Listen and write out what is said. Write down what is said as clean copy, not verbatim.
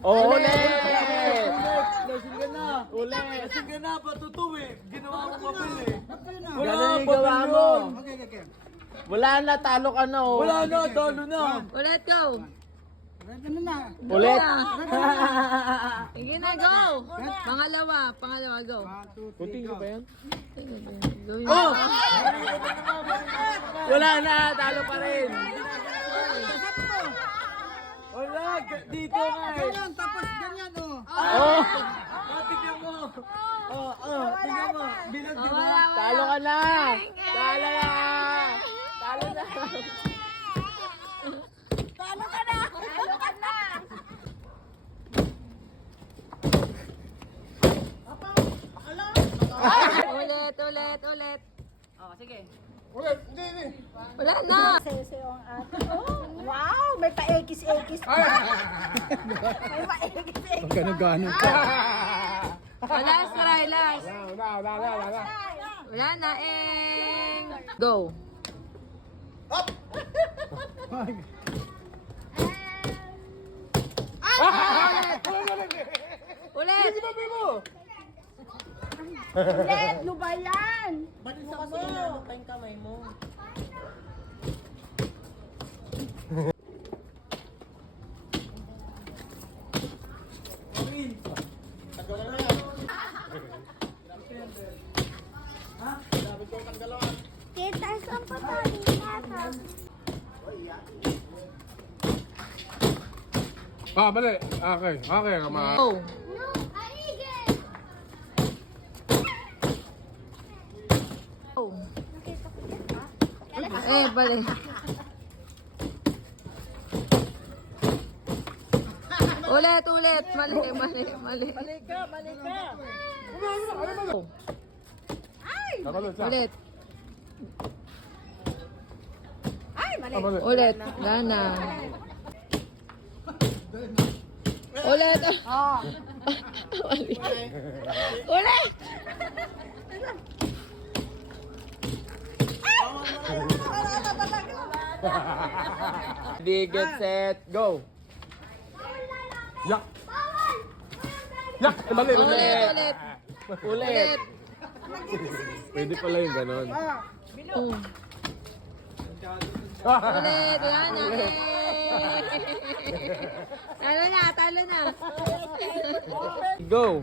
Ulit! Lasing ka na. Ulit! Lasing ka na, patutuw eh. Ginawa mo papel eh. Ganun yung gawa mo. Okay. Wala na, talo ka na oh. Wala na, talo na. Ulit, go. Ganun na. Ulit! Sige na, go. Pangalawa, go. Kunti ba yan? Go yun. Oh! Wala na, talo pa rin. Wala, dito nga eh. Ganyan, tapos ganyan, oh. Oh! Tignan mo. Tignan mo. Bilang di ba? Talo ka na! Talo na! Talo na! Ulit. Oh, sige. Wala na. Wow, may pa-ekis-ekis pa. May pa-ekis-ekis. Gano'n. Last try, last. Wala. Wala na, Eng. Go. Ulit. Ulit, ano ba yan? Kita saan pa tayo nasa? Mali. Okay, kama. Go. Go. Bali. Ulit. Mali. Go. Ulit. Ulit. Wala na. Ulit. Mali. Ulit. Ready, get set, go! Yak! Mali. Ulit. Ulit! Pwede pala yung ganon. Oh. Ulit. Yan na. Talo na. Go!